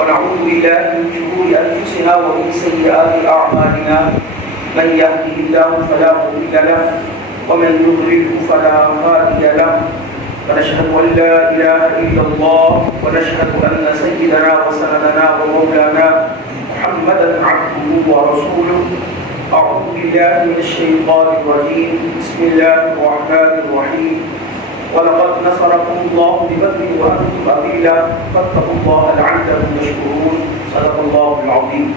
ونعوذ بالله من شرور أنفسنا ومن سيئات أعمالنا من يهده الله فلا مضل له ومن يضلله فلا هادي له ونشهد أن لا إله إلا الله ونشهد أن سيدنا وسندنا ومولانا محمدا عبده ورسوله. أعوذ بالله من الشيطان الرجيم. بسم الله الرحمن الرحيم. ولقد نصركم الله ببدر وأنتم أذلة فاتقوا الله لعلكم تشكرون. صدق الله العظيم.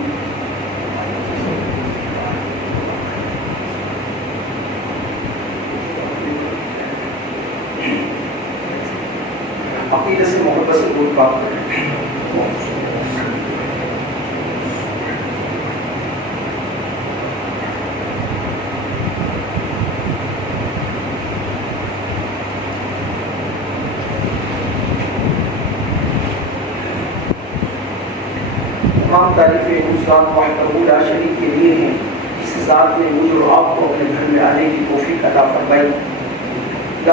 عقیدے سے محبت سے بول بات کریں. تمام تعریفیں اس ذات وحدہ لا شریک کے لیے ہیں جس ذات نے مجھے اور آپ کو اپنے گھر میں آنے کی توفیق عطا فرمائی.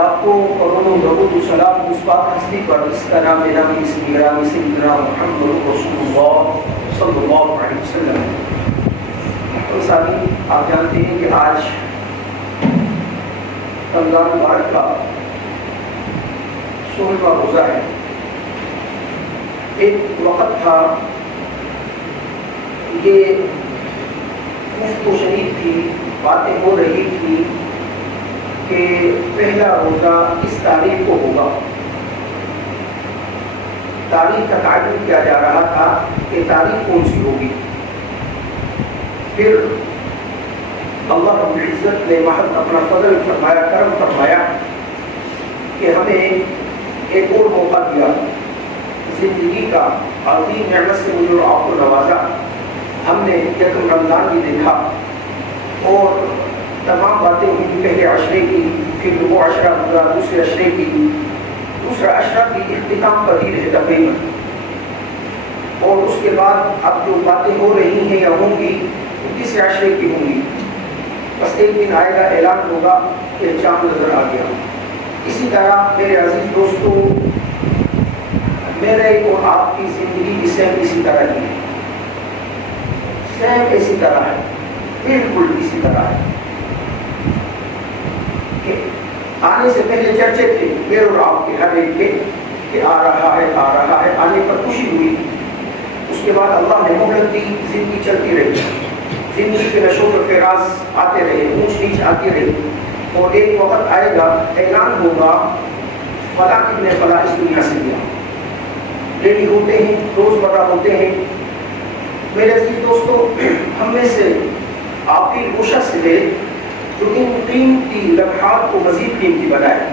آپ کو کروڑوں درود و سلام اس پاک ہستی پر اس کا نام نامی اس گرامی سیدنا محمد رسول اللہ صلی اللہ علیہ وسلم. سامعین، آپ جانتے ہیں کہ آج رمضان مبارک کا 16واں روزہ ہے. ایک وقت تھا یہ مفت و شریف تھی، باتیں ہو رہی تھی کہ پہلا روزہ اس تاریخ کو ہوگا. تاریخ کا تعین کیا جا رہا تھا کہ تاریخ کون سی ہوگی. پھر اللہ رب العزت نے محض اپنا فضل فرمایا، کرم فرمایا کہ ہمیں ایک اور موقع دیا. زندگی کا عظیم نعمت سے مجھے اور آپ کو نوازا. ہم نے یکم رمضان بھی دیکھا اور تمام باتیں ہوئی. پہلے عشرے کی، پھر وہ عشرہ گزرا دوسرے عشرے کی. دوسرا عشرہ بھی اختتام پذیر ہے تقریباً. اور اس کے بعد اب جو باتیں ہو رہی ہیں یا ہوں گی وہ تیسرے عشرے کی ہوں گی. بس ایک دن آئے گا، اعلان ہوگا کہ چاند نظر آ گیا. اسی طرح میرے عزیز دوستوں، میرے اور آپ کی زندگی کی سیم اسی طرح ہی ہے. سیم اسی طرح ہے، بالکل اسی طرح ہے کہ آنے سے پہلے چرچے تھے میرے اور آپ کے ہر ایک کے کہ آ رہا ہے، آ رہا ہے. آنے پر خوشی ہوئی. اس کے بعد اللہ نے مہلت دی. زندگی چلتی رہی. زندگی کے نشو و فراز آتے رہے، اونچ نیچ آتی رہی. اور ایک وقت آئے گا، اعلان ہوگا فلاں ابن فلاں اس دنیا سے گیا. ریڈی ہوتے ہیں، روزمرہ ہوتے ہیں. میرے عزیز دوستو، ہم میں سے آپ کی وہ شخص ہے جو ان قیمتی لمحات کو مزید قیمتی بنائے،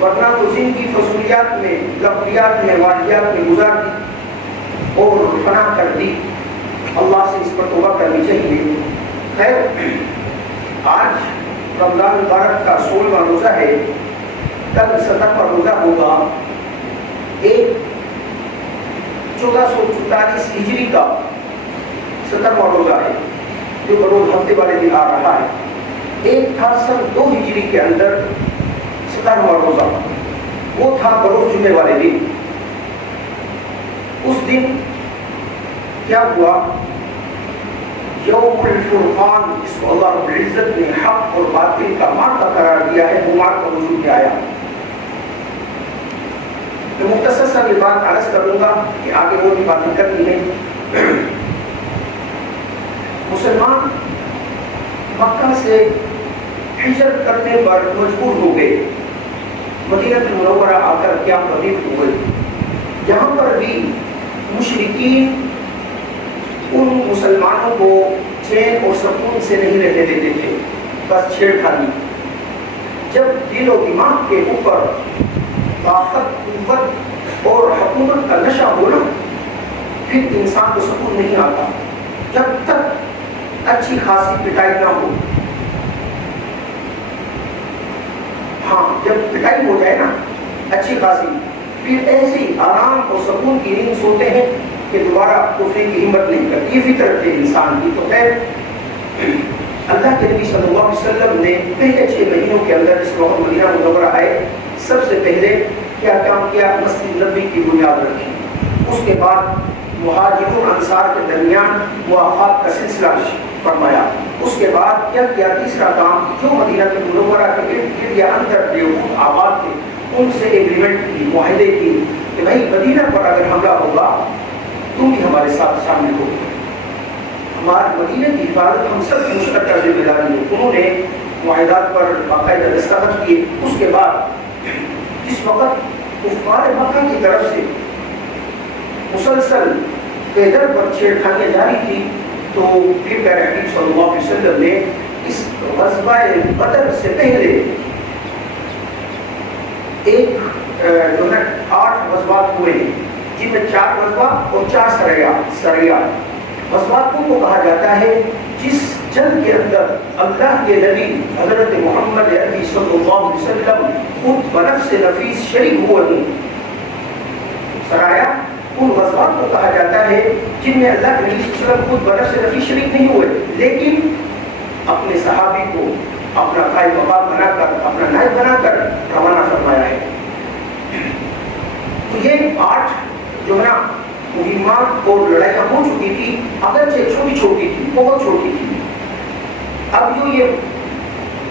ورنہ تو زندگی فضولیات میں، لغویات میں، واقعات میں گزار دی اور فنا کر دی. اللہ سے اس پر توبہ کرنی چاہیے. خیر، آج رمضان مبارک کا 16واں روزہ ہے. کل 17واں روزہ ہوگا. ایک 1444 ہجری کا 17واں روزہ ہے جو بروز ہفتے والے دن آ رہا ہے. ایک تھا سن 2 ہجری کے اندر 17واں روزہ، وہ تھا بروز جمعے والے دن. اس دن کیا ہوا؟ یوم الفرقان، جس کو اللہ رب العزت نے حق اور باطل کا مارکا قرار دیا ہے، وہ مارکا وجود میں آیا. میں مختصر سا یہ بات عرض کروں گا کہ آگے وہ بھی باتیں کرنی ہے. مسلمان مکہ سے ہجرت کرنے پر مجبور ہو گئے. مدینہ منورہ آ کر کیا پذیر ہوئے. یہاں پر بھی مشرکین ان مسلمانوں کو چین اور سکون سے نہیں رہنے دیتے تھے، بس چھیڑ کھانی. جب دل و دماغ کے اوپر طاقت، قوت اور حکومت کا نشہ ہونا، پھر انسان کو سکون نہیں آتا جب تک اچھی خاصی پٹائی نہ ہو. ہاں، جب پٹائی ہو جائے نا اچھی خاصی، پھر ایسی آرام اور سکون کی نیند سوتے ہیں کہ دوبارہ اٹھنے کی ہمت نہیں کرتی. یہ فطرت ہے انسان کی. تو خیر، اللہ کے نبی صلی اللہ علیہ وسلم نے پہلے 6 مہینوں کے اندر اس وقت مدینہ منورہ آئے، سب سے پہلے کیا کام کیا؟ مسجد نبوی کی بنیاد رکھی. اس کے بعد مہاجرون انصار کے درمیان موافقات کا سلسلہ فرمایا. اس کے بعد کیا کیا تیسرا کام، جو مدینہ منورہ کے ارد گرد یا اندر یہود آباد تھے ان سے ایگریمنٹ کی، معاہدے کی کہ بھائی مدینہ پر اگر حملہ ہوگا تم بھی ہمارے ساتھ شامل ہو. ہمارے مدینہ کی حفاظت ہم سب کی مشترکہ ذمہ داری ہے. انہوں نے معاہدات پر باقاعدہ دستخط کیے. اس کے بعد جس وقت کفار مکہ کی طرف سے مسلسل پیدر پر چھیڑخانیاں جاری تھی تو پھر پیارے حبیب صلی اللہ علیہ وسلم نے اس غزوہ بدر سے پہلے ایک جو ہے 8 غزوات ہوئے جن میں 4 غزوہ اور 4 سریا. غزوات کو کہا جاتا ہے جس جنگ کے اندر اللہ کے نبی حضرت محمد عربی صلی اللہ علیہ وسلم خود بنفس نفیس شریک ہوئے ہیں. سرایا ان غزوات کو کہا جاتا ہے جن میں اللہ کے نبی صلی اللہ علیہ وسلم خود بنفس نفیس شریک نہیں ہوئے لیکن اپنے صحابی کو اپنا قائد مقام بنا کر، اپنا نائب بنا کر روانہ فرمایا ہے. تو یہ 8 جو ہے نا مہمات اور لڑائیاں ہو چکی تھی، اگرچہ چھوٹی چھوٹی تھی، بہت چھوٹی تھی. اب جو یہ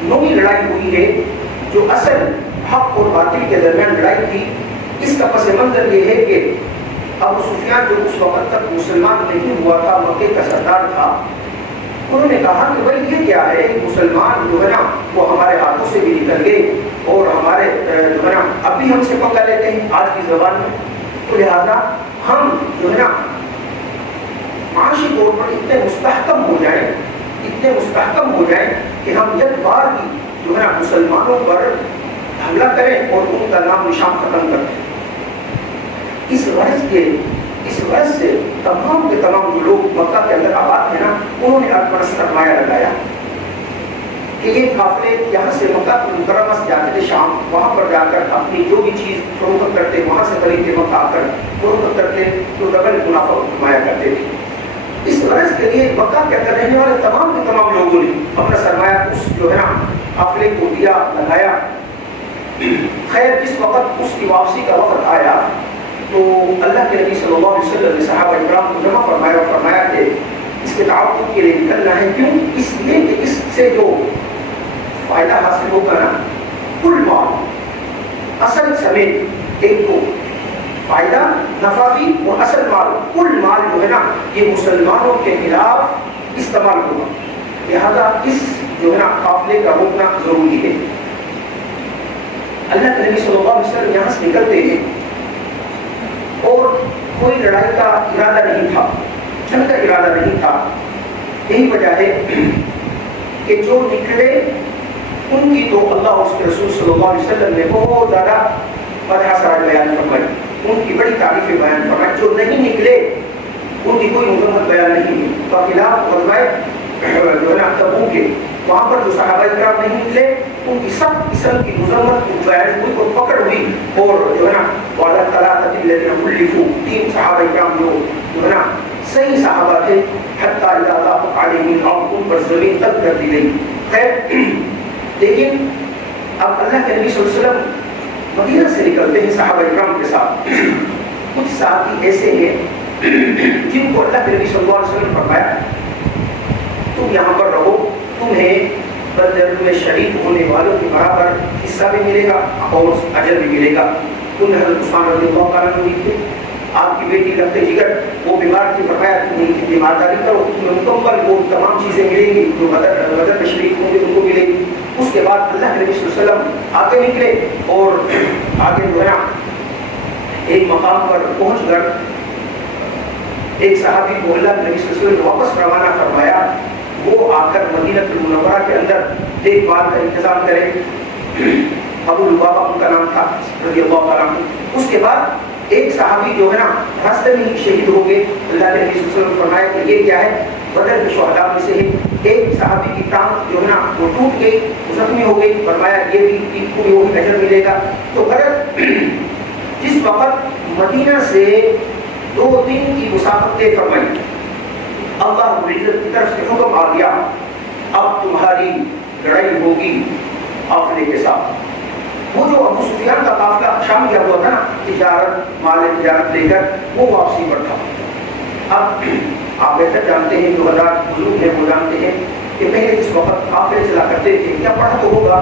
9ویں لڑائی ہوئی ہے جو اصل حق اور باطل کے درمیان لڑائی تھی، اس کا پس منظر یہ ہے کہ ابو سفیان جو اس وقت تک مسلمان نہیں ہوا تھا، مکے کا سردار تھا، انہوں نے کہا کہ بھائی یہ کیا ہے، مسلمان جو ہے نا وہ ہمارے ہاتھوں سے بھی نکل گئے اور ہمارے جو ہے نا اب بھی ہم سے پکڑ لیتے ہیں آج کی زبان میں. تو لہٰذا ہم جو ہے نا معاشی طور پر اتنے مستحکم ہو جائیں کہ ہم یک بار ہی جو ہے نا مسلمانوں پر حملہ کریں اور ان کا نام نشان ختم کر دیں. اس غرض سے تمام کے تمام جو لوگ مکہ کے اندر آباد ہیں نا، انہوں نے اکبر سرمایہ لگایا کہ یہ قافلے یہاں سے مکہ مکرمہ سے جاتے تھے شام، وہاں پر جا کر اپنی جو بھی چیز فروخت کرتے، وہاں سے خریدتے، مکہ آ کر فروخت کرتے تو ڈبل منافع کمایا کرتے تھے. اس غرض کے لیے مکہ کے اندر رہنے والے تمام کے تمام لوگوں نے اپنا سرمایہ اس جو ہے نا قافلے کو دیا، لگایا. خیر جس وقت اس کی واپسی کا وقت آیا تو اللہ کے نبی صلی اللہ علیہ وسلم نے صحابہ اکرام کو جمع فرمایا کہ اس کے تعاقب کے لیے نکلنا ہے. کیوں؟ اس لیے کہ اس سے جو فائدہ حاصل ہوگا نا، کل مال اصل سمیت ایک تو فائدہ، نفع بھی اور اصل مال، کل مال جو ہے نا یہ مسلمانوں کے خلاف استعمال ہوگا. لہذا اس جو ہے نا قافلے کا روکنا ضروری ہے. اللہ کے نبی صلی اللہ علیہ وسلم یہاں سے نکلتے ہیں اور کوئی لڑائی کا ارادہ نہیں تھا، جنگ کا ارادہ نہیں تھا. یہی وجہ ہے کہ جو نکلے ان کی تو اللہ اور اس کے رسول صلی اللہ علیہ وسلم نے بہت زیادہ مدح سرائے بیان فرمائی، ان کی بڑی تعریفیں بیان فرمائی. جو نہیں نکلے ان کی کوئی مذمت بیان نہیں ہوئی. بخلاف غزوہ جو ہے نا تبوک کے وہاں پر جو صحابہ کرام نہیں نکلے ان کی سب قسم کی مذمت بیان ہوئی اور پکڑ ہوئی. اور جو ہے نا وعدہ ثلاثۃ الذین خلفوا، 3 صحابہ کرام جو ہے نا صحیح صحابہ تھے، حتی اذا ضاقت علیہم الارض، ان پر زمین تنگ کر دی گئی. خیر لیکن اب اللہ کے نبی صلی اللہ علیہ وسلم مدینہ سے نکلتے ہیں صحابہ کرام کے ساتھ. کچھ ساتھی ایسے ہیں جن کو اللہ کے نبی صلی اللہ علیہ وسلم فرمایا تم یہاں پر رہو، تمہیں بدر میں شریک ہونے والوں کے برابر حصہ بھی ملے گا اور اجر بھی ملے گا. تم نے حضرت عثمان رضی اللہ تعالیٰ عنہ تھے، آپ کی بیٹی لفظ جگر وہ بیمار تھی، فرمایا تم ان کی بیمارداری کرو، تمہیں مکمل وہ تمام چیزیں ملیں گی جو بدر میں شریک ہوں گے ان کو ملے گی. اس کے بعد اللہ کے نبی صلی اللہ علیہ وسلم آگے نکلے اور آگے جو ہے نا ایک مقام پر پہنچ کر ایک صحابی کو اللہ کے نبی صلی اللہ علیہ وسلم واپس روانہ فرمایا، وہ آ کر مدینہ المنورہ کے اندر دیکھ بھال کا انتظام کرے. ابو لبابہ ان کا نام تھا رضی اللہ تعالیٰ عنہ. اس کے بعد ایک صحابی جو ہے نا راستے میں ہی شہید ہو گئے. اللہ کے نبی صلی اللہ علیہ وسلم فرمایا کہ یہ کیا ہے، بدر کے شہداء میں سے ہے. ایک صحابی کی ٹانگ جو ہے نا وہ ٹوٹ گئی، زخمی ہو گئی، فرمایا یہ بھی کوئی وہی اجر ملے گا. تو غرض جس وقت مدینہ سے 2 دن کی مسافت طے فرمائی، اللہ رب العزت کی طرف سے حکم آ گیا اب تمہاری لڑائی ہوگی قافلے کے ساتھ. وہ جو ابو سفیان کا قافلہ شام گیا ہوا تھا نا تجارت مال تجارت لے کر، وہ واپسی پر تھا. اب آپ بہتر جانتے ہیں، جو حضرات بزرگ ہیں وہ جانتے ہیں کہ پہلے اس وقت قافلے چلا کرتے تھے، یا پڑھا تو ہوگا،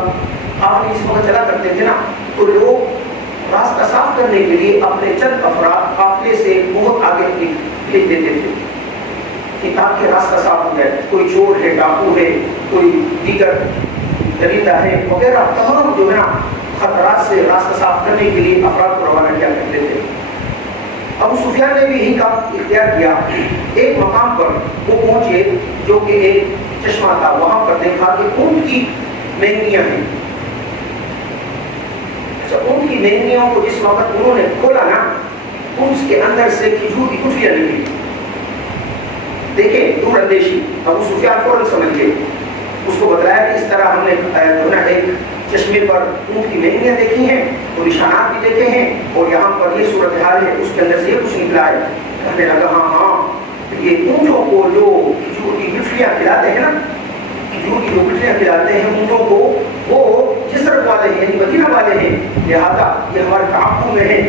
قافلے اس وقت چلا کرتے تھے نا، تو لوگ راستہ صاف کرنے کے لیے اپنے چند افراد قافلے سے بہت آگے لکھ دیتے تھے کہ تاکہ راستہ صاف ہو جائے. کوئی چور ہے، ڈاکو ہے، کوئی دیگر درندہ ہے وغیرہ، تمام جو ہے نا خطرات سے راستہ صاف کرنے کے لیے افراد کو روانہ کیا کرتے تھے. ابو سفیان نے بھی یہی کام اختیار کیا. ایک مقام پر وہ پہنچے جو کہ ایک چشمہ تھا، وہاں پر دیکھا کہ اونٹ کی مہنگیاں ہیں. اونٹ کی مہنگیوں کو جس وقت انہوں نے کھولا نا، اس کے اندر سے کھجور کی گٹھلیاں نکلی. دیکھیں دور اندیشی، ابو سفیان فوراً سمجھ گئے. اس کو بتایا کہ اس طرح ہم نے جو ہے ایک چشمے پر اونٹ کی مہنگیاں دیکھی ہیں اور نشانات بھی دیکھے ہیں، اور یہاں پر یہ صورتحال ہے، اس کے اندر سے یہ کچھ نکلا ہے. کہنے لگا ہاں یہ اونٹوں کو جو کھجور کی گٹھلیاں کھلاتے ہیں نا، کھجور کی جو گٹھلیاں کھلاتے ہیں اونٹوں کو، وہ جسر والے ہیں، یعنی مدینہ والے ہیں، لہذا یہ ہمارے تعاقب میں ہے.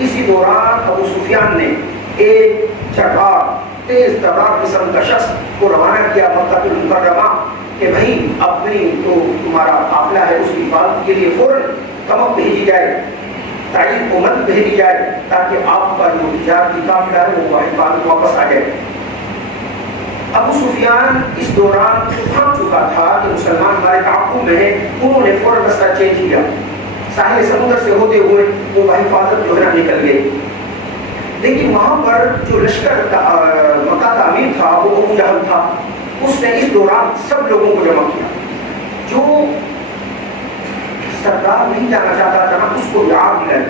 اسی دوران ابو سفیان نے ایک چڑھا تیز تبار قسم کا شخص کو روانہ کیا مکہ المکرمہ کہ بھائی اپنی جو تمہارا قافلہ ہے اس کی حفاظت کے لیے فوراً کمک بھیجی جائے، تعین کو مت بھیجی جائے، تاکہ آپ کا جو تجارتی قافلہ ہے وہ حفاظت واپس آ جائے. ابو سفیان اس دوران تھک چکا تھا کہ مسلمان ہمارے تعاقب میں ہیں. انہوں نے فوراً رستہ چینج کیا، ساحل سمندر سے ہوتے ہوئے وہ بحفاظت جو ہے نا نکل گئے. لیکن وہاں پر جو لشکر مکہ کا امیر تھا وہ ابو جہل تھا. اس نے اس دوران سب لوگوں کو جمع کیا. جو سردار نہیں جانا چاہتا تھا نا، اس کو یاد دلائی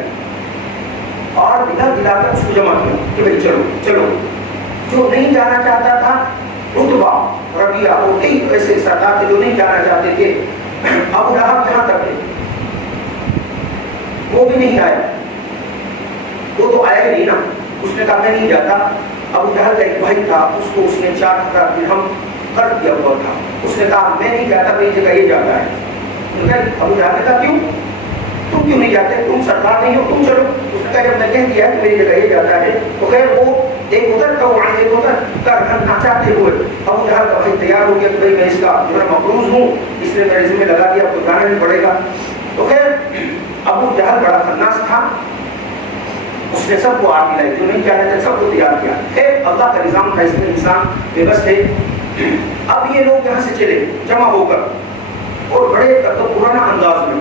اور دلا کر اس کو جمع کیا کہ بھائی چلو چلو. جو نہیں جانا چاہتا تھا، رتبہ، ربیعہ، اور کئی ایسے سردار تھے جو نہیں جانا چاہتے تھے. ابو لہب یہاں تک تھے، وہ بھی نہیں آئے. وہ تو آیا نہیں نا، اس نے کہا میں نہیں جاتا. ابو جہل کا ایک بھائی تھا، اس کو اس نے 4000 درہم قرض دیا ہوا تھا. اس نے کہا میں نہیں جاتا، میری جگہ یہ جاتا ہے. ابو جہل نے کہا کیوں؟ تم کیوں نہیں جاتے؟ تم سردار نہیں ہو، تم چلو. اس نے کہا جب میں کہہ دیا کہ میری جگہ یہ جاتا ہے تو خیر وہ ایک ادھر کا وہاں ایک ادھر کا رہنا چاہتے ہوئے ابو جہل کا بھائی تیار ہو گیا کہ بھائی میں اس کا جو ہے مقروض ہوں، اس لیے میرے ذمہ لگا دیا، تو جانا نہیں پڑے گا. تو خیر ابو جہل بڑا خناس تھا، اس نے سب کو آگ ملائی، جو نہیں جانے تھے سب کو تیار کیا. خیر اللہ کا نظام تھا، اس میں انسان بے بس تھے. اب یہ لوگ یہاں سے چلے جمع ہو کر اور بڑے پرانا انداز میں.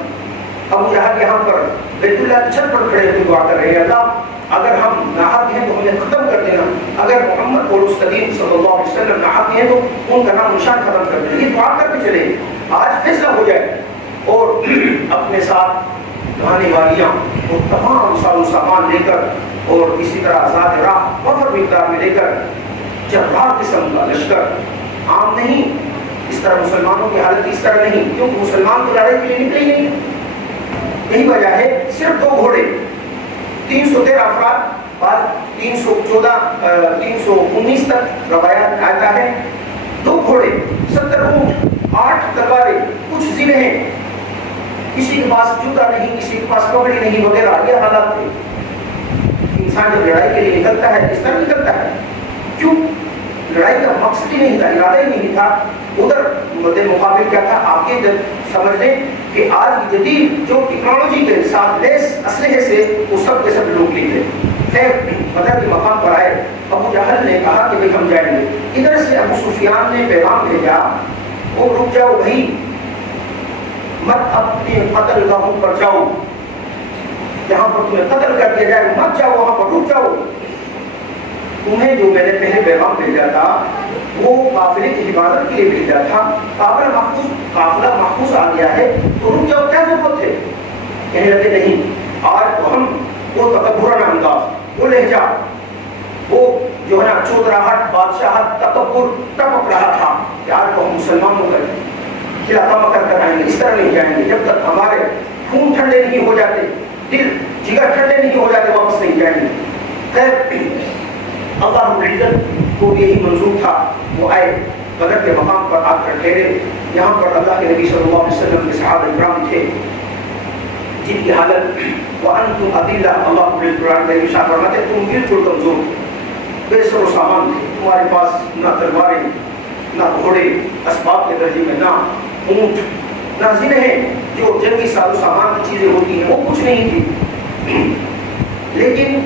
ابو جہل یہاں پر بیت اللہ کی چھت پر کھڑے ہوئے دعا کر رہے ہیں اللہ اگر ہم ناحق ہیں تو ہمیں ختم کر دینا، اگر محمد اور اس قدیم صلی اللہ علیہ وسلم ناحق ہیں تو ان کا نام نشان ختم کر دینا. یہ دعا کر کے چلے آج فیصلہ ہو جائے. اور اپنے ساتھ گانے والیاں اور تمام ساز و سامان لے کر اور اسی طرح آزاد راہ وفر مقدار میں لے کر جبار قسم کا لشکر، عام نہیں. اس طرح مسلمانوں کی حالت اس طرح نہیں، کیونکہ مسلمان تو لڑائی کے لیے نکلے ہی نہیں. یہی وجہ ہے صرف 2 گھوڑے، 313 افراد، بعد 314 319 تک روایات آتا ہے. 2 گھوڑے، 70 اونٹ، 8 تلواریں، کچھ زینے ہیں، کسی کے پاس جوتا نہیں، کسی کے پاس پگڑی نہیں وغیرہ. یہ حالات تھے. انسان جب لڑائی کے لیے نکلتا ہے اس طرح نکلتا ہے. کیوں؟ لڑائی کا مقصد ہی نہیں تھا، ارادہ ہی نہیں تھا. ادھر مقابل کیا تھا؟ آپ کے جب سمجھ لیں کہ آج جدید جو ٹیکنالوجی کے ساتھ لیس اسلحے سے وہ سب کے سب لوگ نکلے. خیر بدر کے مقام پر آئے. ابو جہل نے کہا کہ بھائی ہم جائیں گے. ادھر سے ابو سفیان نے پیغام بھیجا وہ رک جاؤ بھائی، مت اپنے قتل گاہوں پر جاؤ، جہاں پر تمہیں قتل کر دیا جائے مت جاؤ، وہاں پر رک جاؤ. تمہیں جو میں نے پہلے پیغام بھیجا تھا وہ قافلے کی حفاظت کے لیے بھیجا تھا، قافلہ محفوظ آ گیا ہے تو رک جاؤ، کیا ضرورت ہے؟ کہنے لگے نہیں، آج تو ہم وہ تکبرانہ انداز، وہ لہجہ، وہ جو ہے نا چودراہٹ، بادشاہت، تکبر ٹپک رہا تھا کہ آج تو ہم مسلمانوں کا خلاف مکر کر آئیں گے. اس طرح نہیں جائیں گے جب تک ہمارے خون ٹھنڈے نہیں ہو جاتے، دل جگر ٹھنڈے نہیں ہو جاتے، واپس نہیں جائیں گے. خیر اللہ رب العزت کو یہی منظور تھا. وہ آئے بدر کے مقام پر آ کر ٹھہرے. یہاں پر اللہ کے نبی صلی اللہ علیہ وسلم کے صحابہ کرام تھے. جن کی حالت وَأَنْتُمْ أَذِلَّةٌ اللہ قرآن میں ارشاد فرماتے ہیں تم بالکل کمزور تھے، بے سر و سامان تھے، تمہارے پاس نہ تلواریں نہ گھوڑے اسباب کے درجے میں، نہ اونٹ نہ زرہیں جو جنگی ساز و سامان کی چیزیں ہوتی ہیں وہ کچھ نہیں تھی، لیکن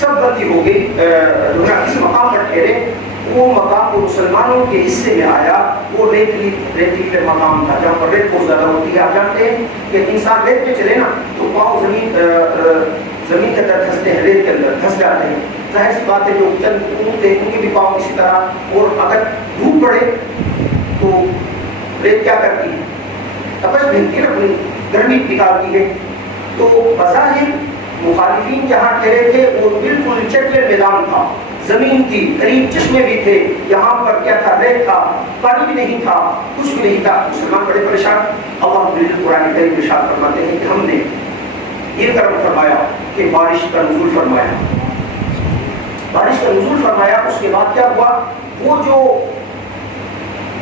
سب غلطی ہو گئی۔ اس مقام پر ٹھہرے، وہ مقام جو مسلمانوں کے حصے میں آیا وہ ریتیلے مقام تھا جہاں پر ریت بہت زیادہ ہوتی ہے۔ آپ جانتے ہیں کہ انسان ریت پہ چلے نا تو پاؤں زمین کے اندر دھستے ہیں، ریت کے اندر دھس جاتے ہیں۔ ظاہر سی بات ہے جو چند اونٹ ہیں ان کے بھی پاؤں اسی طرح، اور اگر دھوپ پڑے تو ریت کیا کرتی ہے؟ تپش بھیجتی ہے، اپنی گرمی نکالتی ہے۔ تو بظاہر مخالفین جہاں ٹھہرے تھے وہ بالکل چٹلے میدان تھا، زمین تھی، قریب چشمے بھی تھے، یہاں پر کیا تھا؟ ریت تھا، پانی بھی نہیں تھا، کچھ بھی نہیں تھا۔ مسلمان بڑے پریشان۔ اللہ قرآن کریم میں ارشاد فرماتے ہیں کہ ہم نے یہ کرم فرمایا کہ بارش کا نزول فرمایا، بارش کا نزول فرمایا۔ اس کے بعد کیا ہوا؟ وہ جو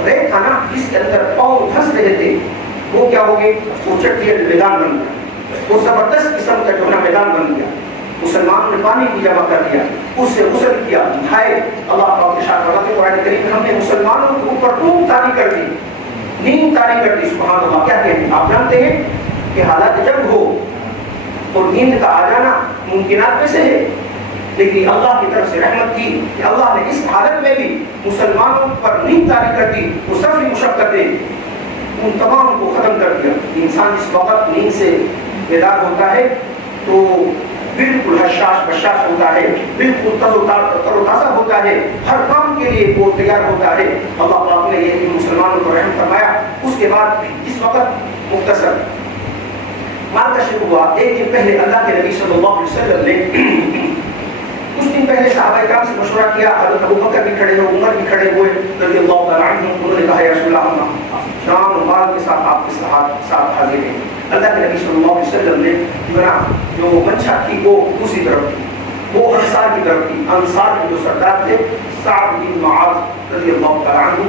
ریت تھا نا جس کے اندر پاؤں دھس رہے تھے وہ کیا ہو گئے؟ وہ چٹیل میدان بن گیا، وہ زبردست قسم کا جو ہے میدان بن گیا۔ مسلمانوں نے پانی کو جمع کر دیا، اس سے غسل کیا، نہائے۔ اللہ پاک ارشاد فرماتے ہیں قرآن کریم میں ہم نے مسلمانوں کے اوپر اونگ طاری کر دی، نیند طاری کر دی۔ سبحان اللہ! کیا کہتے ہیں؟ آپ جانتے ہیں کہ حالات جنگ ہو اور نیند کا آ جانا ممکنات میں سے ہے، لیکن اللہ کی طرف سے رحمت تھی کہ اللہ نے اس حالت میں بھی مسلمانوں پر نیند طاری کر دی، وہ سفری مشقتیں ان تمام کو ختم کر دیا۔ انسان اس وقت نیند سے بیدار ہوتا ہے تو بالکل حشاش بشاش ہوتا ہے، بالکل تر و تازہ ہوتا ہے، ہر کام کے لیے وہ تیار ہوتا ہے۔ اللہ پاک نے یہ مسلمانوں کو رحم فرمایا۔ اس کے بعد اس وقت مختصر مارکا شروع ہوا۔ ایک دن پہلے اللہ کے نبی صلی اللہ علیہ وسلم نے کچھ دن پہلے صحابہ کرام سے مشورہ کیا، حضرت ابو بکر بھی کھڑے ہوئے، عمر بھی کھڑے ہوئے رضی اللہ تعالیٰ عنہ۔ انہوں نے کہا یا رسول اللہ شام و مال کے ساتھ آپ کے ساتھ حاضر ہیں۔ اللہ کے نبی صلی اللہ علیہ وسلم نے جو منشا تھی وہ دوسری طرف تھی، وہ انصار کی طرف تھی۔ انصار کے جو سردار تھے سعد بن معاذ رضی اللہ تعالیٰ عنہ،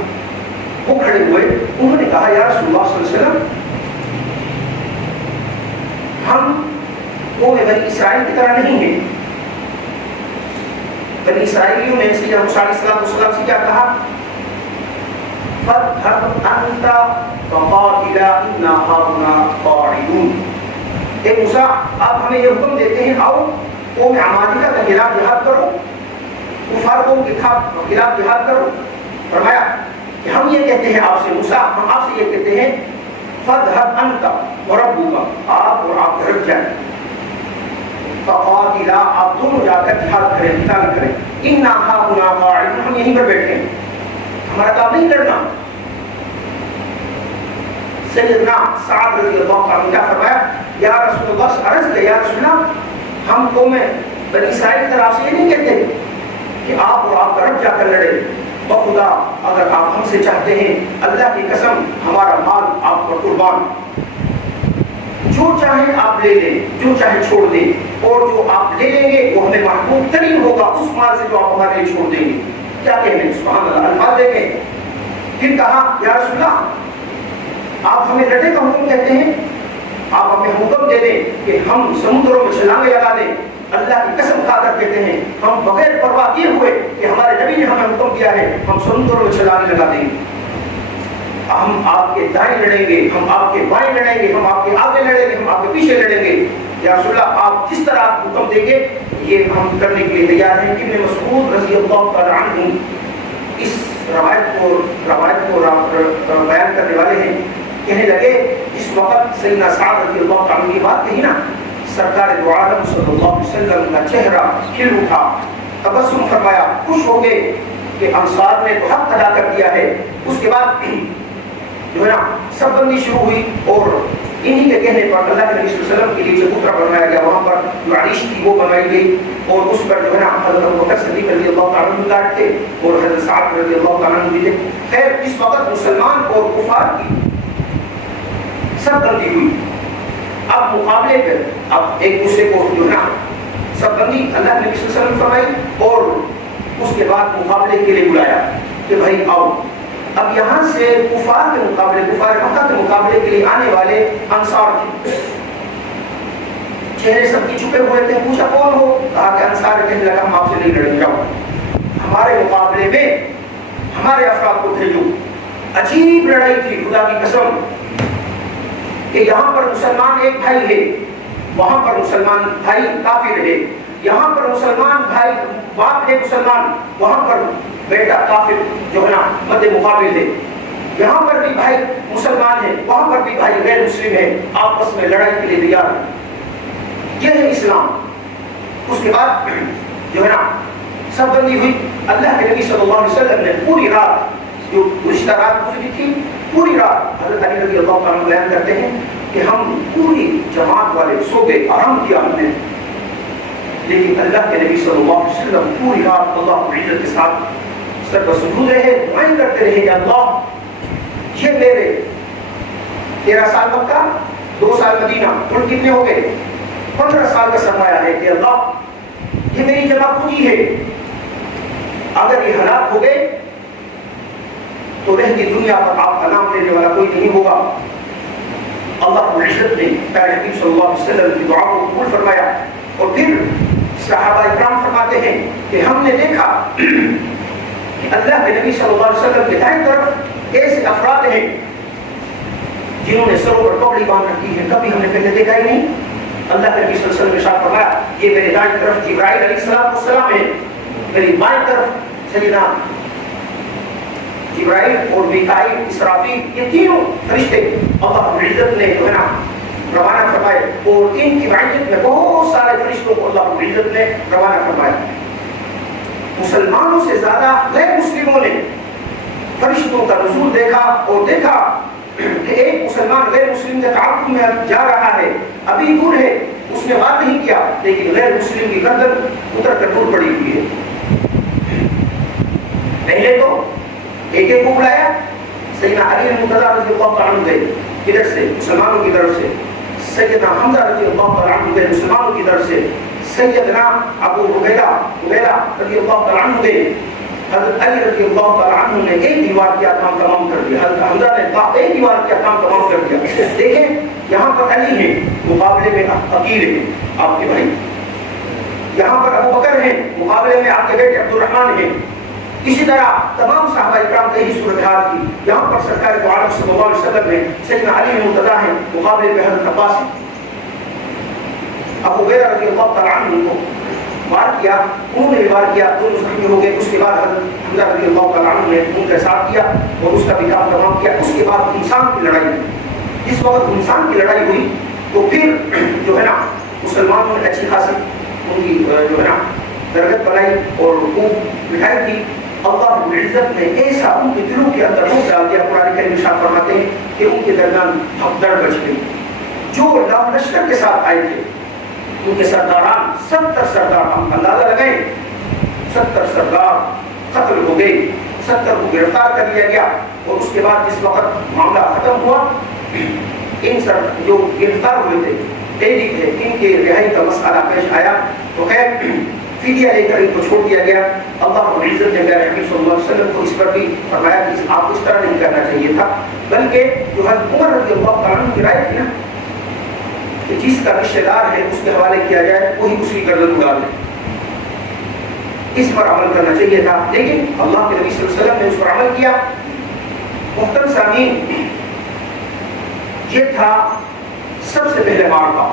وہ کھڑے ہوئے۔ انہوں نے کہا یا رسول اللہ صلی اللہ علیہ وسلم ہم قوم بنی اسرائیل کی طرح نہیں ہیں۔ بنی اسرائیلیوں نے سیدنا موسیٰ علیہ السلام سے کیا کہا؟ فَاذْهَبْ أَنْتَ فَقَاتِلَا إِنَّا هَاهُنَا قَاعِدُونَ۔ اے موسیٰ آپ ہمیں یہ حکم دیتے ہیں آؤ قوم عمالقہ کے خلاف جہاد کرو، کفار قوم کے خلاف جہاد کرو۔ فرمایا کہ ہم یہ کہتے ہیں آپ سے، موسیٰ ہم آپ سے یہ کہتے ہیں فَاذْهَبْ أَنْتَ وَرَبُّكَ، آپ اور آپ کے رب جائیں، فقاتلا آپ دونوں جا کر جہاد کریں، قتال کریں، انا ہاہنا قاعدون، ہم یہیں پر بیٹھے ہیں، ہمارا کام نہیں کرنا۔ سیدنا سعد رضی اللہ عنہ نے فرمایا یا رسول اللہ، عرض کیا یا رسول اللہ ہم قوم بنی اسرائیل کی طرف سے یہ نہیں کہتے کہ آپ اور آپ کا رب جا کر لڑے، بخدا اگر آپ ہم سے چاہتے ہیں اللہ کی قسم ہمارا مال آپ پر قربان، جو چاہیں آپ لے لیں، جو چاہیں چھوڑ دیں، اور جو آپ لے لیں گے وہ ہمیں محبوب ترین ہوگا اس مال سے جو آپ ہمارے لیے چھوڑ دیں گے۔ کیا کہنے سبحان اللہ، الفاظ دیکھیں۔ پھر کہا یا رسول اللہ آپ ہمیں لڑنے کا حکم کہتے ہیں، آپ ہمیں حکم دے دیں کہ ہم سمندروں میں چھلانگیں لگا دیں، اللہ کی قسم کھا کر کہتے ہیں ہم بغیر پرواہ کیے ہوئے کہ ہمارے نبی نے ہمیں حکم دیا ہے ہم سمندروں میں چھلانگیں لگا دیں گے، ہم آپ کے دائیں لڑیں گے، ہم آپ کے بائیں لڑیں گے، ہم آپ کے آگے لڑیں گے، ہم آپ کے پیچھے لڑیں گے، یا رسول اللہ آپ جس طرح آپ حکم دیں گے یہ ہم کرنے کے لیے تیار ہیں۔ ابن مسعود رضی اللہ تعالیٰ عنہ اس روایت کو بیان کرنے والے ہیں، کہنے لگے اس وقت سیدنا سعد رضی اللہ تعالیٰ عنہ کی بات کہی نا، سرکار دو عالم صلی اللہ علیہ وسلم کا چہرہ کھل اٹھا، تبسم فرمایا، خوش ہو گئے کہ انصار نے تو حق ادا کر دیا ہے۔ اس کے بعد جو ہے نا سب بندی شروع ہوئی اور انہی کے کہنے پر اللہ کے نبی صلی اللہ علیہ وسلم کے لیے چبوترا بنوایا گیا، وہاں پر جو عریش تھی وہ بنائی گئی اور اس پر جو ہے نا حضرت ابوبکر صدیق رضی اللہ تعالیٰ عنہ گارڈ تھے اور حضرت سعد رضی اللہ تعالیٰ عنہ بھی تھے۔ خیر اس وقت مسلمان اور کفار کی سب بندی ہوئی، اب مقابلے پہ اب ایک دوسرے کو جو ہے نا سب بندی اللہ کے نبی صلی اللہ علیہ وسلم فرمائی اور اس کے بعد مقابلے کے لیے بلایا کہ بھائی آؤ۔ اب یہاں سے کفار کے مقابلے، کفار مکہ کے مقابلے کے لیے آنے والے انصار تھے، چہرے سب کی چھپے ہوئے تھے. پوچھا کون ہو؟ کہا کہ انصار. کہنے لگا ہم آپ سے نہیں لڑیں جاؤ, ہمارے مقابلے میں ہمارے افراد کو بھیجو. عجیب لڑائی تھی خدا کی قسم کہ یہاں پر مسلمان ایک بھائی ہے, وہاں پر مسلمان بھائی کافر ہے. یہاں پر مسلمان بھائی باپ ہے مسلمان, وہاں پر بیٹا کافر جو ہے نا مد مقابل ہے. یہاں پر بھی بھائی مسلمان ہے, وہاں پر بھی بھائی غیر مسلم ہے, آپس میں لڑائی کے لیے تیار ہے. یہ ہے اسلام. اس کے بعد جو ہے نا سب بندی ہوئی. اللہ کے نبی صلی اللہ علیہ وسلم نے پوری رات, جو گزشتہ رات گزری تھی, پوری رات حضرت علی رضی اللہ تعالیٰ بیان کرتے ہیں کہ ہم پوری جماعت والے سو گئے, آرام کیا ہم نے, لیکن اللہ کے نبی صلی اللہ علیہ وسلم پوری رات اللہ کی عزت کے ساتھ سر پر سجود رہے, دعائیں کرتے رہے کہ اللہ یہ میرے 13 سال مکہ, 2 سال مدینہ, کل کتنے ہو گئے؟ 15 سال کا سرمایہ ہے کہ اللہ یہ میری جمع پوری ہے, اگر یہ ہلاک ہو گئے تو رہتی دنیا پر آپ کا نام لینے والا کوئی نہیں ہوگا. اللہ کی عزت نے پیارے حبیب صلی اللہ علیہ وسلم کی دعا کو قبول فرمایا. اور پھر صحابہ اکرام فرماتے ہیں کہ ہم نے دیکھا کہ اللہ کے نبی صلی اللہ علیہ وسلم کے دائیں طرف ایسے افراد ہیں جنہوں نے سروں پر پگڑی باندھ رکھی ہے, کبھی ہم نے پہلے دیکھا ہی نہیں. اللہ کے نبی صلی اللہ علیہ وسلم نے ارشاد فرمایا یہ میرے دائیں طرف جبرائیل علیہ السلام ہے, میری بائیں طرف سیدنا جبرائیل اور میکائیل اسرافیل, یہ تینوں فرشتے اللہ کی عزت نے جو ہے نا روانہ فرمائے. اور ان کی معیت میں بہت سارے فرشتوں کو اللہ کی عزت نے روانہ فرمایا. مسلمانوں سے زیادہ غیر مسلموں نے فرشتوں کا نزول دیکھا اور دیکھا کہ ایک مسلمان غیر مسلم کے تعاقب میں جا رہا ہے, ابھی دور ہے, اس نے بات نہیں کیا, لیکن غیر مسلم کی گردن اتر کر دور پڑی ہوئی ہے. پہلے تو ایک ایک کو بلایا, سیدنا علی المرتضیٰ رضی اللہ تعالیٰ عنہ گئے کدھر سے؟ مسلمانوں کی طرف سے. سیدنا حمزہ رضی اللہ تعالیٰ عنہ گئے مسلمانوں کی طرف سے. سیدنا ابو عبیدہ رضی اللہ تعالیٰ عنہ گئے. حضرت علی رضی اللہ تعالیٰ عنہ نے ایک دیوار کیا کام تمام کر دیا, حضرت حمزہ نے ایک دیوار کیا کام تمام کر دیا. دیکھیں یہاں پر علی ہیں, مقابلے میں عقیل ہیں آپ کے بھائی. یہاں پر ابو بکر ہیں, مقابلے میں آپ کے بیٹے عبد الرحمن ہیں. اسی طرح تمام صحابہ اکرام کی یہی صورتحال تھی. یہاں پر سرکار دو عالم صلی اللہ علیہ وسلم میں سیدنا علی المرتضیٰ ہیں, مقابلے میں حضرت عباس ہیں. ابو ہریرہ رضی اللہ تعالیٰ عنہ کو وار کیا, انہوں نے بھی وار کیا, دونوں زخمی ہو گئے. اس کے بعد حضرت حمزہ رضی اللہ تعالیٰ عنہ نے ان کا ساتھ کیا اور اس کا بھی کام تمام کیا. اس کے بعد انسان کی لڑائی ہوئی. جس وقت انسان کی لڑائی ہوئی تو پھر جو ہے نا مسلمانوں نے اچھی خاصی ان کی جو ہے نا درگت بنائی اور خوب مٹھائی کی. اللہ کی عزت نے ایسا ان کے دلوں کے اندر روح ڈال دیا. قرآن کریم ارشاد فرماتے ہیں کہ ان کے درمیان بھگدڑ بچ گئی. جو لشکر کے ساتھ آئے تھے ان کے سرداران 70 سردار, ہم اندازہ لگائیں 70 سردار قتل ہو گئے, 70 کو گرفتار کر لیا گیا. اور اس کے بعد جس وقت معاملہ ختم ہوا, ان جو گرفتار ہوئے تھے قیدی تھے, ان کے رہائی کا مسئلہ پیش آیا تو خیر فدیہ لے کر ان کو چھوڑ دیا گیا. اللہ رب العزت نے پیارے حبیب صلی اللہ علیہ وسلم کو اس پر بھی فرمایا کہ آپ کو اس طرح نہیں کرنا چاہیے تھا, بلکہ جو حضرت عمر رضی اللہ تعالیٰ عنہ کی رائے تھی نا کہ جس کا رشتہ دار ہے اس کے حوالے کیا جائے, وہی اس کی گردن اڑا دے, اس پر عمل کرنا چاہیے تھا. لیکن اللہ کے نبی صلی اللہ علیہ وسلم نے اس پر عمل کیا. محترم سامعین, یہ تھا سب سے پہلے معرکہ.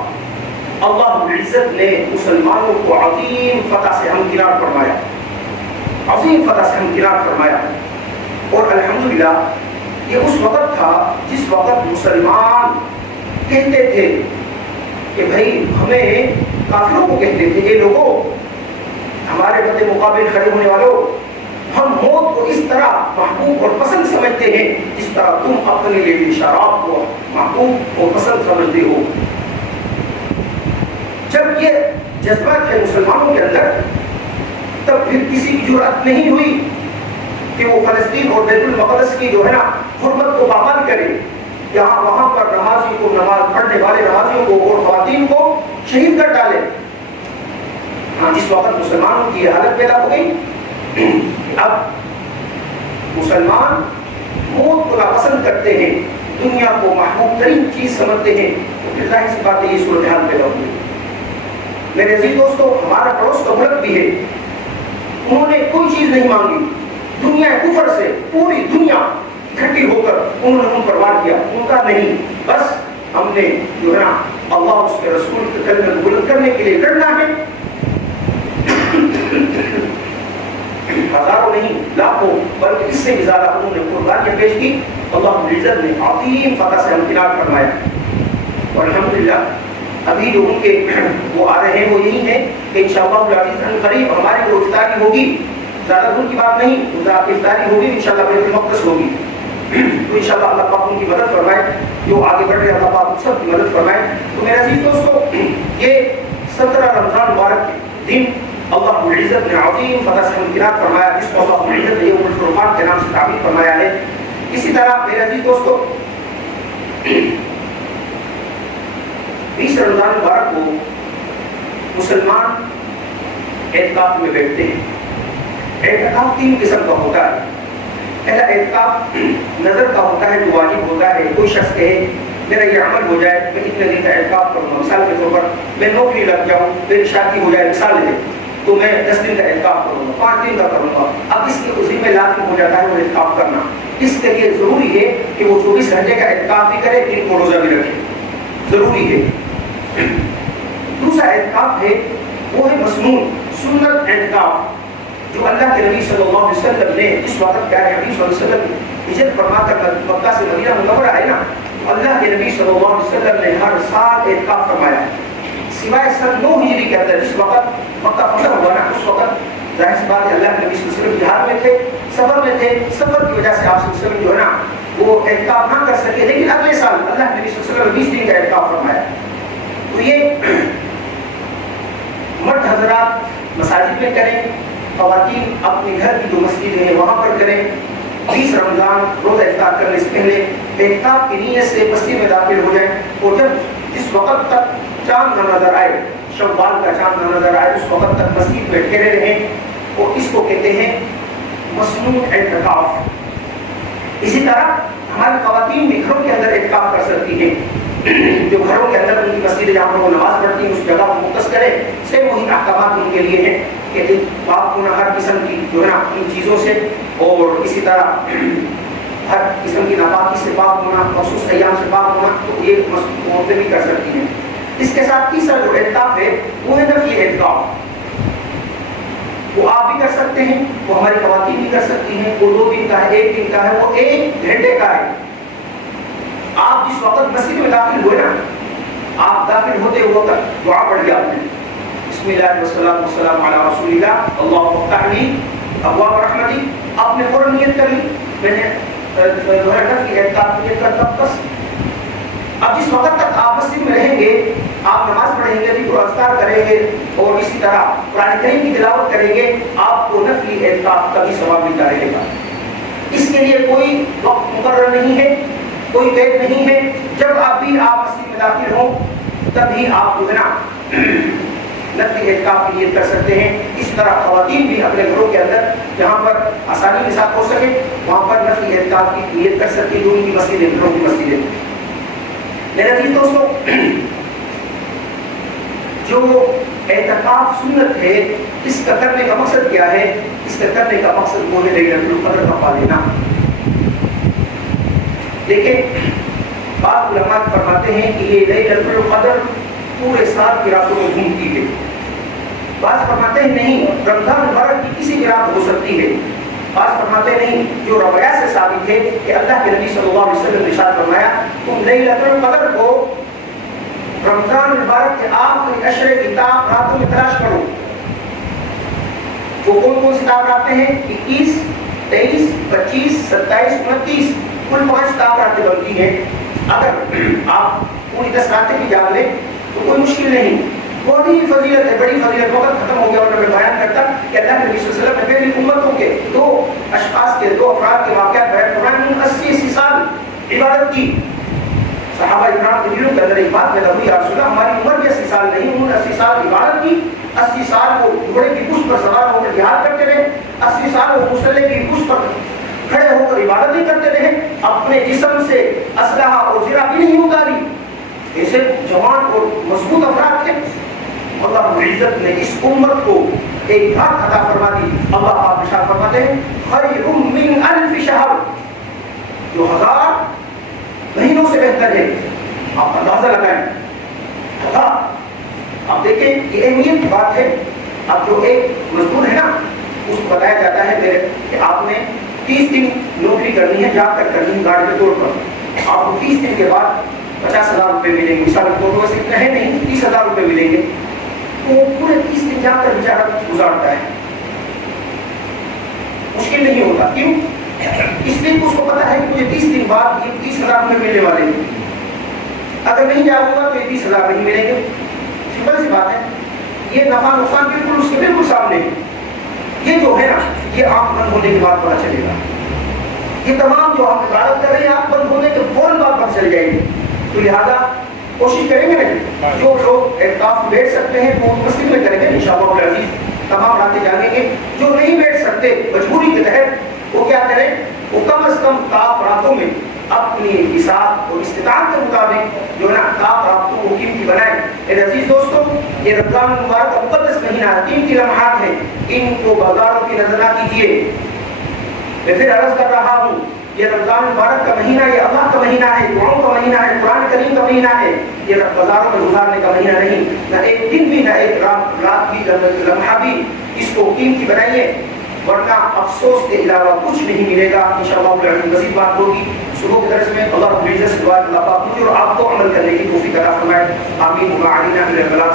اللہ کی عزت نے مسلمانوں کو عظیم فتح سے ہمکنار فرمایا, عظیم فتح سے ہمکنار فرمایا. اور الحمدللہ یہ اس وقت تھا جس وقت مسلمان کہتے تھے کہ بھائی ہمیں کافروں کو کہتے تھے, یہ لوگوں ہمارے مد مقابل کھڑے ہونے والوں, ہم موت کو اس طرح محبوب اور پسند سمجھتے ہیں جس طرح تم اپنے لیے شراب کو محبوب اور پسند سمجھتے ہو. جب یہ جذبات ہے مسلمانوں کے اندر, تب پھر کسی کی جرأت نہیں ہوئی کہ وہ فلسطین اور بیت المقدس کی جو ہے نا حرمت کو پامال کرے. یہاں وہاں پر نمازی کو, نماز پڑھنے والے نمازیوں کو اور خواتین کو شہید کر ڈالے. ہاں, جس وقت مسلمانوں کی حالت پیدا ہو گئی, اب مسلمان موت کو ناپسند کرتے ہیں, دنیا کو محبوب ترین چیز سمجھتے ہیں, تو پھر ظاہر سی بات ہے یہ صورتحال پیدا ہوئی. میرے عزیز دوستو ہمارا پڑوس کا ملک بھی ہے، انہوں نے کوئی چیز نہیں مانگی، دنیا کفر سے پوری دنیا اکٹھی ہو کر انہوں نے ان پر وار کیا، ان کا نہیں، بس ہم نے جو ہے نا اللہ اس کے رسول کے کلمے کو بلند کرنے کے لیے لڑنا ہے۔ ہزاروں نہیں لاکھوں بلکہ اس سے بھی زیادہ انہوں نے قربانیاں پیش کی، اللہ رب العزت نے عظیم فتح سے امتنان فرمایا۔ اور الحمدللہ ابھی جو ان کے وہ آ رہے ہیں وہ یہی ہے کہ انشاءاللہ العزیز ان قریب ہماری جو افطاری ہوگی، زیادہ دور کی بات نہیں، افطاری ہوگی انشاءاللہ بیت المقدس ہوگی، تو انشاءاللہ اللہ پاک ان کی مدد فرمائے، جو آگے بڑھ رہے اللہ پاک سب کی مدد فرمائے۔ تو میرے عزیز دوستو یہ 17 رمضان مبارک کے دن اللہ رب العزت نے عظیم فتح سے امتنان فرمایا، جس کو اللہ رب العزت نے یوم الفرقان کے نام سے تعبیر فرمایا ہے۔ اسی طرح میرے عزیز دوستو 20 رمضان مبارک کو مسلمان اعتکاف میں بیٹھتے ہیں۔ اعتکاف 3 قسم کا ہوتا ہے۔ پہلا اعتکاف نظر کا ہوتا ہے جو واجب ہوتا ہے، کوئی شخص کہے میرا یہ عمل ہو جائے میں اتنے دن کا اعتکاف کروں گا، مثال کے طور پر میں نوکری لگ جاؤں، میری شادی ہو جائے مثال لے تو میں 10 دن کا اعتکاف کروں گا، 5 دن کا کروں گا۔ اب اس کے ذمہ لازم ہو جاتا ہے وہ اعتکاف کرنا، اس کے لیے ضروری ہے کہ وہ 24 گھنٹے کا اعتکاف بھی کرے، دن کو روزہ بھی رکھے، ضروری ہے۔ دوسرا اعتکاف ہے وہ ہے مسنون سنت اعتکاف، جو اللہ کے نبی صلی اللہ علیہ وسلم نے اس وقت پیارے حبیب صلی اللہ علیہ وسلم ہجرت فرما کر مکہ سے مدینہ منورہ آئے نا، اللہ کے نبی صلی اللہ علیہ وسلم نے ہر سال اعتکاف فرمایا، سوائے سن 9 ہجری کے اندر جس وقت مکہ فتح ہوا نا، اس وقت ظاہر سی بات ہے اللہ کے نبی صلی اللہ علیہ وسلم جہاد میں تھے، سفر میں تھے، سفر کی وجہ سے آپ صلی اللہ علیہ وسلم جو ہے نا وہ اعتکاف نہ کر سکے، لیکن اگلے سال اللہ کے نبی صلی اللہ علیہ وسلم نے 20 دن کا اعتکاف فرمایا۔ تو یہ مرد حضرات مساجد میں کریں، خواتین اپنے گھر کی جو مسجد ہیں وہاں پر کریں۔ 20 رمضان روزہ افطار کرنے سے پہلے اعتکاف کی نیت سے مسجد میں داخل ہو جائیں، اور جب جس وقت تک چاند نہ نظر آئے، شوال کا چاند نہ نظر آئے، اس وقت تک مسجد میں ٹھہرے رہیں، اور اس کو کہتے ہیں مسنون اعتکاف۔ اسی طرح ہماری خواتین بھی گھروں کے اندر اعتکاف کر سکتی ہیں، جو گھروں کے اندر ان کی مسجد جہاں پر وہ نماز پڑھتی ہیں اس جگہ کو مختص کرے، سیم وہی احکامات ان کے لیے ہیں کہ پاک ہونا ہر قسم کی جو ہے نا ان چیزوں سے، اور اسی طرح ہر قسم کی ناپاکی سے پاک ہونا، مخصوص ایام سے پاک ہونا، تو یہ عورتیں بھی کر سکتی ہیں۔ اس کے ساتھ تیسرا جو اعتکاف ہے وہ ہے نفلی اعتکاف، وہ آپ بھی کر سکتے ہیں، وہ ہماری خواتین بھی کر سکتی ہیں، وہ 2 دن کا ہے، 1 دن کا ہے، وہ 1 گھنٹے کا ہے۔ آپ جس وقت مسجد میں داخل ہوئے نا، آپ داخل ہوتے وقت دعا پڑھ لیا آپ نے، بسم اللہ والصلاۃ والسلام علی رسول اللہ، اللہم افتح لی ابواب رحمتی، آپ نے فوراً نیت کر لی میں نے جو ہے نفلی اعتکاف نیت کرتا بس۔ اب جس وقت تک آپ مسجد میں رہیں گے، آپ نماز پڑھیں گے، ذکر و اذکار کریں گے، اور اسی طرح قرآن کریم کی تلاوت کریں گے، آپ کو نفلی اعتکاف کا بھی ثواب ملتا رہے گا۔ اس کے لیے کوئی وقت مقرر نہیں ہے، کوئی قید نہیں ہے، جب آپ بھی آپ مسجد میں داخل ہوں تبھی آپ جو ہے نا نفلی اعتکاف کی نیت کر سکتے ہیں۔ اس طرح خواتین بھی اپنے گھروں کے اندر جہاں پر آسانی کے ساتھ ہو سکے وہاں پر نفلی اعتکاف کی نیت کر سکتے ہیں، جو ان کی مسجد ہے، گھروں کی مسجد ہے۔ میرے عزیز دوستو جو اعتکاف سنت ہے، اس کا کرنے کا مقصد کیا ہے؟ اس کا کرنے کا مقصد وہ ہے لیلۃ القدر کا پا لینا۔ دیکھیں بعض علماء فرماتے ہیں کہ یہ لیلۃ القدر پورے سال کی راتوں میں گھومتی ہے، بعض فرماتے ہیں نہیں رمضان مبارک کی کسی بھی رات ہو سکتی ہے، بعض فرماتے نہیں جو روایات سے ثابت ہے کہ اللہ کے نبی صلی اللہ علیہ وسلم نے ارشاد فرمایا تم لیلۃ القدر کو رمضان مبارک کے آخری عشرے کی تاپ راتوں میں تلاش کرو۔ وہ کون سی تاپ راتیں ہیں؟ 21، 23، 25، 27، 29، کل 5 تاپ راتیں بنتی ہیں۔ اگر آپ پوری 10 راتیں بھی جاگ لیں تو کوئی مشکل نہیں، بڑی فضیلت ہے، بڑی فضیلت۔ وقت ختم ہو گیا اور میں بیان کرتا کہ اللہ کے نبی صلی اللہ علیہ وسلم نے پہلی امتوں کے 2 اشخاص کے 2 افراد کے واقعات بیان فرمائے، 80 سال عبادت کی۔ صحابہ اکرام کے دلوں کے اندر ایک بات پیدا ہوئی، یا رسول اللہ ہماری عمر بھی 80 سال نہیں، انہوں نے 80 سال عبادت کی، 80 سال وہ گھوڑے کی پشت پر سوار ہو کر جہاد کرتے رہے، 80 سال وہ مصلی کی پشت پر کھڑے ہو کر عبادت ہی کرتے رہے، اپنے جسم سے اسلحہ اور زرہ بھی نہیں اتاری۔ ایسے جوان اور مضبوط افراد تھے، اللہ رب العزت نے اس امت کو ایک دھات عطا فرما دی. اللہ آپ ارشاد فرماتے ہیں خیر من الف شہر، جو 1000 مہینوں سے بہتر ہے. آپ اندازہ لگائیں. آپ دیکھیں یہ اہمیت کی بات ہے. اب جو ایک مزدور ہے نا اس کو بتایا جاتا ہے میرے کہ آپ نے 30 دن نوکری کرنی ہے، جا کر کرنی ہے گاڑی کے طور پر. آپ کو 30 دن کے بعد 50,000 روپے ملیں گے. مثال کے طور پر اتنا ہے نہیں، 30,000 روپے ملیں گے. وہ پورے 30 دن جا کر بیچارہ گزارتا ہے. مشکل نہیں ہوتا. کیوں؟ اس لیے اس کو پتا ہے کہ مجھے 30 دن بعد یہ 30,000 روپے ملنے والے ہیں. اگر نہیں جاؤں گا تو یہ 30,000 نہیں ملیں گے. سمپل سی بات ہے. یہ نفع نقصان بالکل اس کے بالکل سامنے ہے. یہ جو ہے نا یہ آنکھ بند ہونے کے بعد پتا چلے گا. یہ تمام جو ہم عبادت کر رہے ہیں آنکھ بند ہونے کے فوراً بعد پتہ چل جائے گی. تو لہٰذا کوشش کریں گے نا جو لوگ اعتکاف بیٹھ سکتے ہیں وہ مسجد میں کریں گے انشاءاللہ العزیز. تمام راتیں جاگیں گے. جو نہیں بیٹھ سکتے مجبوری کے تحت وہ کیا کریں؟ وہ کم از کم تاپ راتوں میں اپنی حساب اور استطاعت کے مطابق جو ہے نا تاپ راتوں کو قیمتی بنائیں. میرے عزیز دوستوں یہ رمضان المبارک کا مقدس مہینہ ہے. قیمتی لمحات ہیں. ان کو بازاروں کی نظر نہ کیجیے. میں پھر عرض کر رہا ہوں یہ رمضان المبارک کا مہینہ یہ اللہ کا مہینہ ہے، دعاؤں کا مہینہ ہے، قرآن کریم کا مہینہ ہے. یہ بازاروں میں گزارنے کا مہینہ نہیں. نہ ایک دن بھی نہ ایک رات بھی لمحہ بھی اس کو قیمتی بنائیے، ورنہ افسوس کے علاوہ کچھ نہیں ملے گا. انشاءاللہ مزید بات ہوگی صبح کے درس میں. اللہ رب العزت سے دعا کہ اللہ پاک مجھے اور آپ کو عمل کرنے کی توفیق عطا فرمائے. آمین. وما علینا الا البلاغ.